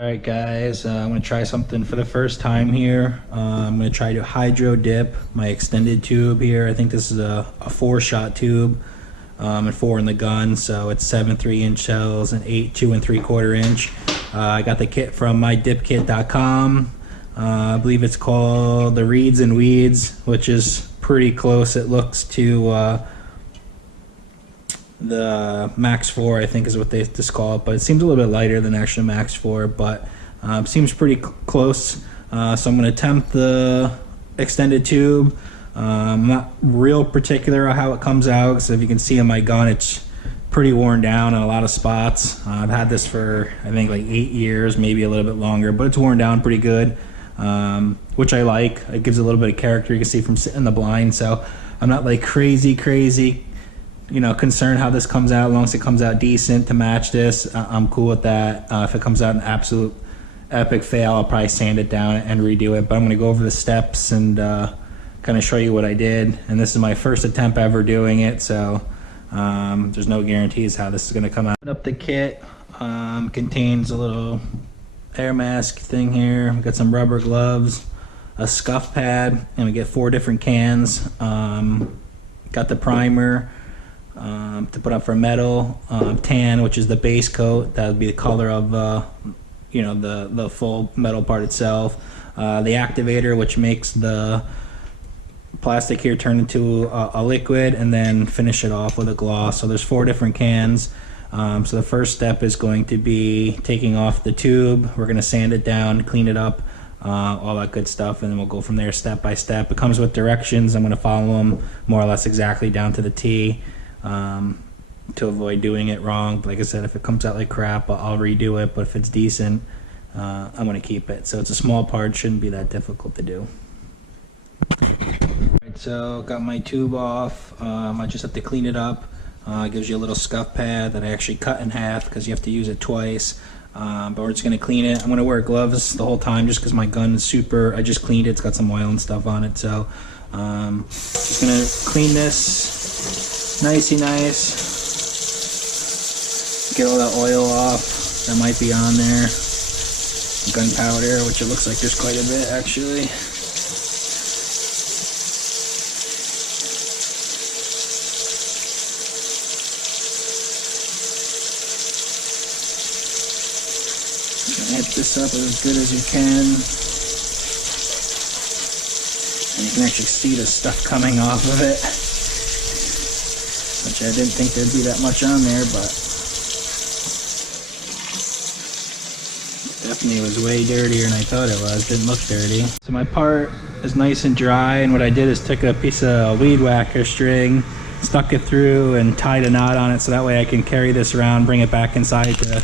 Alright guys, I'm going to try something for the first time here. I'm going to try to hydro dip my extended tube here. I think this is a 4-shot tube and 4 in the gun, so it's 7 3-inch shells and 8 2 3/4 inch. I got the kit from mydipkit.com. I believe it's called the Reeds and Weeds, which is pretty close. It looks to the Max 4, I think is what they just call it, but it seems a little bit lighter than actually Max 4, but seems pretty close. So I'm going to attempt the extended tube. I'm not real particular on how it comes out, because if you can see on my gun, it's pretty worn down in a lot of spots. I've had this for I think like 8 years, maybe a little bit longer, but it's worn down pretty good, which I like. It gives a little bit of character. You can see from sitting in the blind, so I'm not like crazy concerned how this comes out. As long as it comes out decent to match this, I'm cool with that. If it comes out an absolute epic fail, I'll probably sand it down and redo it, but I'm going to go over the steps and kind of show you what I did. And this is my first attempt ever doing it, so there's no guarantees how this is going to come out. Up the kit contains a little air mask thing here. We've got some rubber gloves, a scuff pad, and we get 4 different cans. Got the primer to put up for metal, tan, which is the base coat. That would be the color of the full metal part itself. The activator, which makes the plastic here turn into a liquid, and then finish it off with a gloss. So there's 4 different cans. So the first step is going to be taking off the tube. We're going to sand it down, clean it up, all that good stuff, and then we'll go from there step by step. It comes with directions. I'm going to follow them more or less exactly down to the T, to avoid doing it wrong. But like I said, if it comes out like crap, I'll redo it, but if it's decent, I'm going to keep it. So it's a small part, shouldn't be that difficult to do. Alright, so got my tube off. I just have to clean it up. It gives you a little scuff pad that I actually cut in half because you have to use it twice. But we're just going to clean it. I'm going to wear gloves the whole time just because my gun is super, I just cleaned it. It's got some oil and stuff on it. So just going to clean this nicey nice. Get all that oil off that might be on there. Gunpowder, which it looks like there's quite a bit actually. Hit this up as good as you can, and you can actually see the stuff coming off of it, which I didn't think there'd be that much on there, but definitely was way dirtier than I thought it was. Didn't look dirty. So my part is nice and dry, and what I did is took a piece of weed whacker string, stuck it through, and tied a knot on it, so that way I can carry this around, bring it back inside to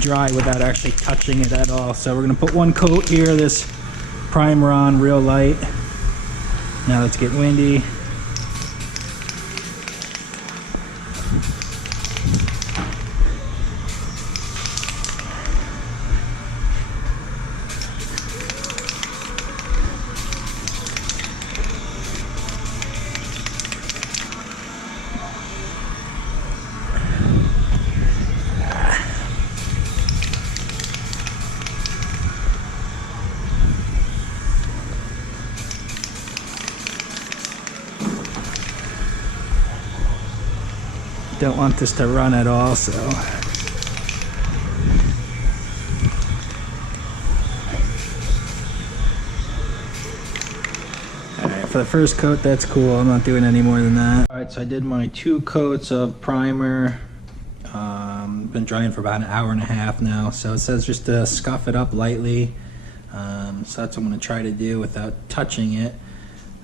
dry without actually touching it at all. So we're going to put 1 coat here, this primer on real light. Now let's get windy. Don't want this to run at all, so alright, for the first coat that's cool. I'm not doing any more than that. Alright, so I did my 2 coats of primer. Been drying for about an hour and a half now, so it says just to scuff it up lightly. So that's what I'm going to try to do without touching it.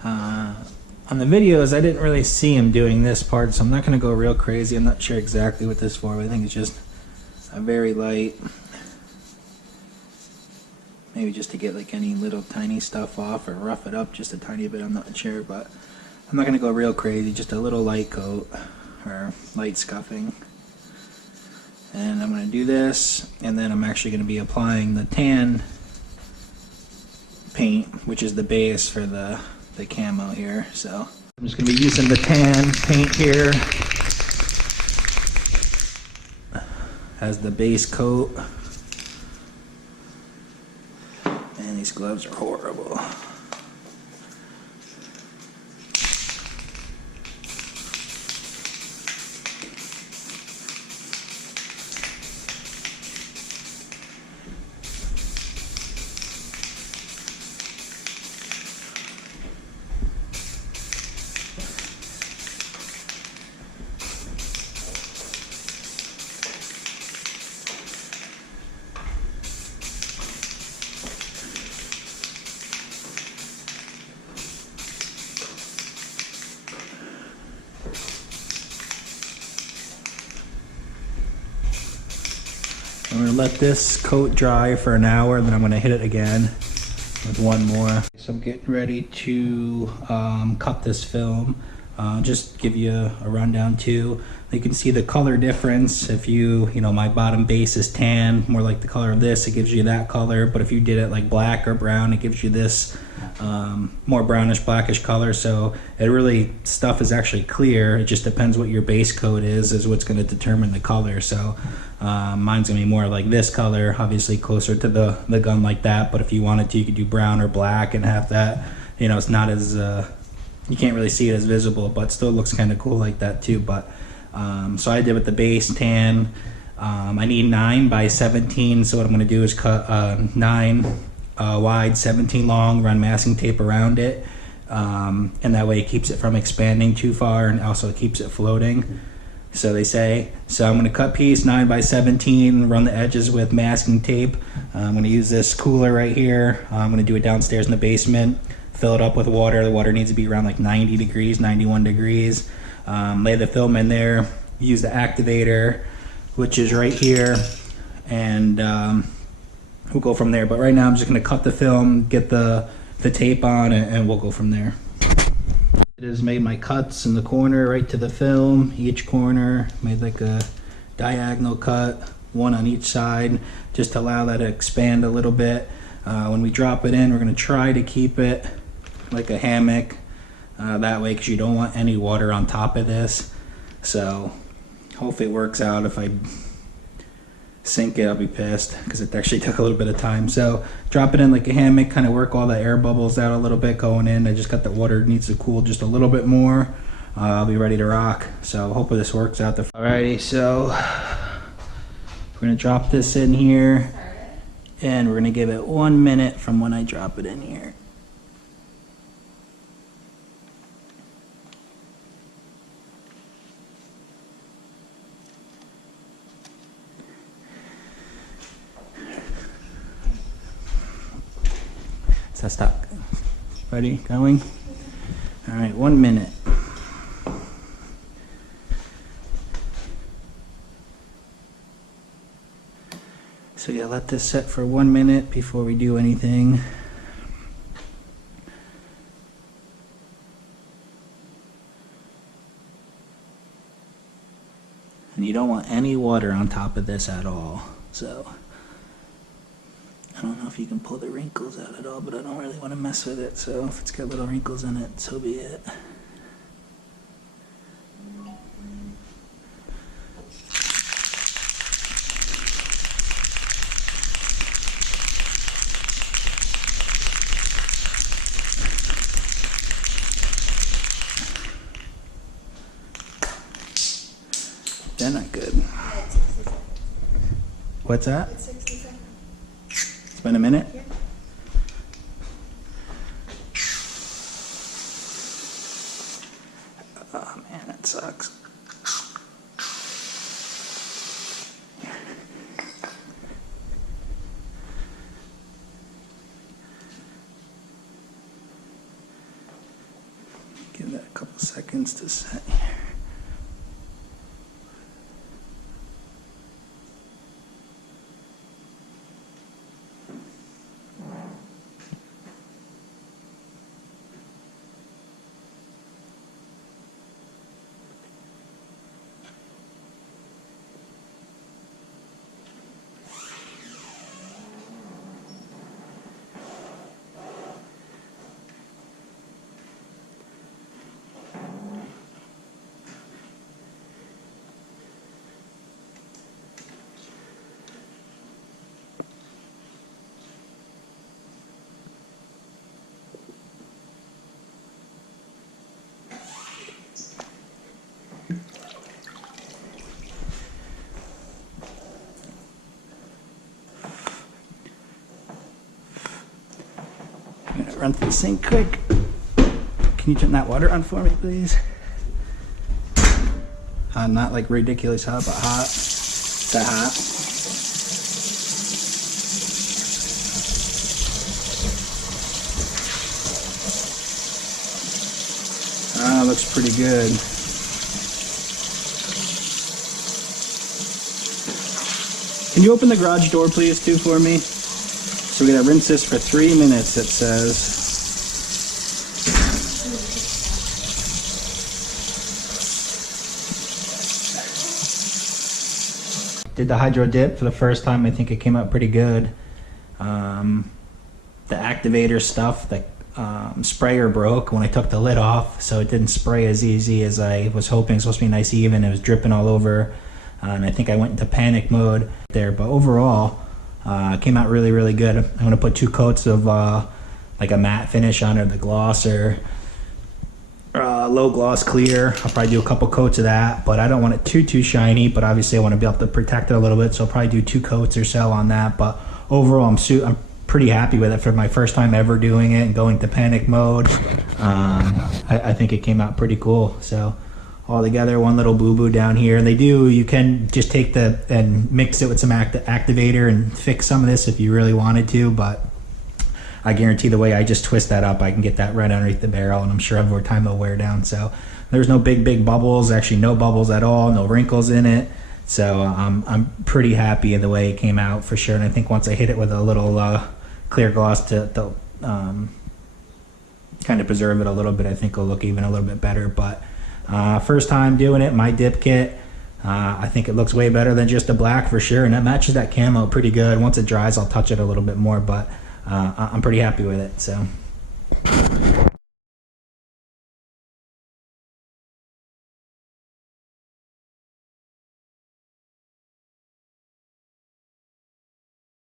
On the videos, I didn't really see him doing this part, so I'm not going to go real crazy. I'm not sure exactly what this is for, but I think it's just a very light, maybe just to get like any little tiny stuff off or rough it up just a tiny bit. I'm not sure, but I'm not going to go real crazy. Just a little light coat or light scuffing. And I'm going to do this, and then I'm actually going to be applying the tan paint, which is the base for the camo here. So I'm just going to be using the tan paint here as the base coat. these gloves are horrible. I'm going to let this coat dry for an hour, and then I'm going to hit it again with one more. So I'm getting ready to cut this film. Just give you a rundown too. You can see the color difference. If you know, my bottom base is tan, more like the color of this, it gives you that color. But if you did it like black or brown, it gives you this more brownish, blackish color. So it really, stuff is actually clear. It just depends what your base coat is what's going to determine the color. So mine's gonna be more like this color, obviously closer to the gun like that. But if you wanted to, you could do brown or black and have that. You know, it's not as you can't really see it as visible, but still looks kind of cool like that too. But so I did with the base tan. I need 9 by 17. So what I'm gonna do is cut 9 wide, 17 long, run masking tape around it, and that way it keeps it from expanding too far, and also keeps it floating. So they say. So I'm going to cut piece 9 by 17, run the edges with masking tape. I'm going to use this cooler right here. I'm going to do it downstairs in the basement, fill it up with water. The water needs to be around like 90 degrees, 91 degrees. Lay the film in there, use the activator, which is right here, and we'll go from there. But right now I'm just going to cut the film, get the tape on, and we'll go from there. It has made my cuts in the corner right to the film. Each corner made like a diagonal cut, one on each side, just to allow that to expand a little bit. When we drop it in, we're going to try to keep it like a hammock that way, because you don't want any water on top of this. So hopefully it works out. If I sink it, I'll be pissed, because it actually took a little bit of time. So drop it in like a hammock, kind of work all the air bubbles out a little bit going in. I just got the water, needs to cool just a little bit more. I'll be ready to rock. So hopefully this works out. Alrighty, so we're gonna drop this in here, and we're gonna give it 1 minute from when I drop it in here. Is that stuck? Ready? Going? All right, 1 minute. So yeah, let this set for 1 minute before we do anything. And you don't want any water on top of this at all. So I don't know if you can pull the wrinkles out at all, but I don't really want to mess with it. So if it's got little wrinkles in it, so be it. They're not good. What's that? It's 60 seconds. It's been a minute? Yeah. Oh man, that sucks. Give that a couple seconds to set here. run through the sink quick. Can you turn that water on for me, please? Not like ridiculous hot, but hot. Is that hot? Looks pretty good. Can you open the garage door, please, too, for me? So we gotta rinse this for 3 minutes, it says. Did the hydro dip for the first time. I think it came out pretty good. The activator stuff, the sprayer broke when I took the lid off, so it didn't spray as easy as I was hoping. It's supposed to be nice even. It was dripping all over, and I think I went into panic mode there. But overall, it came out really, really good. I'm going to put 2 coats of like a matte finish on it, the gloss or low gloss clear. I'll probably do a couple coats of that, but I don't want it too shiny, but obviously I want to be able to protect it a little bit, so I'll probably do 2 coats or so on that. But overall, I'm pretty happy with it for my first time ever doing it and going to panic mode. I think it came out pretty cool. So all together, one little boo-boo down here. You can just take and mix it with some activator and fix some of this if you really wanted to, but I guarantee the way I just twist that up, I can get that right underneath the barrel, and I'm sure over time it'll wear down. So there's no big bubbles, actually no bubbles at all, no wrinkles in it. So I'm pretty happy in the way it came out for sure. And I think once I hit it with a little clear gloss to kind of preserve it a little bit, I think it'll look even a little bit better. But first time doing it, my dip kit, I think it looks way better than just a black for sure, and it matches that camo pretty good. Once it dries, I'll touch it a little bit more, but I'm pretty happy with it. So